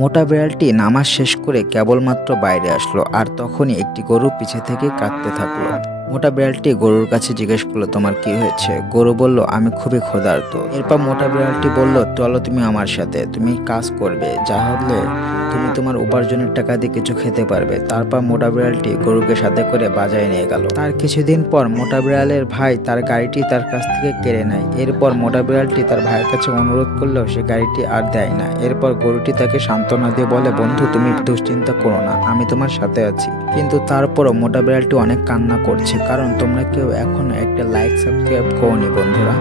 মোটা বিড়ালটি নামাজ শেষ করে কেবলমাত্র বাইরে আসলো আর তখনই একটি গরু পিছে থেকে কাঁদতে থাকলো। মোটা বিড়ালটি গরুর কাছে জিজ্ঞেস করলো, তোমার কি হয়েছে? গরু বলল, আমি খুবই ক্ষুধার্ত। এরপর মোটা বিড়ালটি বলল, চলো তুমি আমার সাথে, তুমি কাজ করবে, যা হলে তুমি তোমার উপার্জনের টাকা দিয়ে কিছু খেতে পারবে। তারপর মোটা বিড়ালটি গরুকে সাথে করে বাজারে নিয়ে গেল। তার কিছুদিন পর মোটা বিড়ালের ভাই তার গাড়িটি তার কাছ থেকে কেড়ে নেয়। এরপর মোটা বিড়ালটি তার ভাইয়ের কাছে অনুরোধ করলেও সে গাড়িটি আর দেয় না। এরপর গরুটি তাকে সান্ত্বনা দিয়ে বলে, বন্ধু তুমি দুশ্চিন্তা করো না, আমি তোমার সাথে আছি। কিন্তু তারপরও মোটা বিড়ালটি অনেক কান্না করছে, কারণ তোমরা কেউ এখনো একটা লাইক সাবস্ক্রাইব করোনি বন্ধুরা।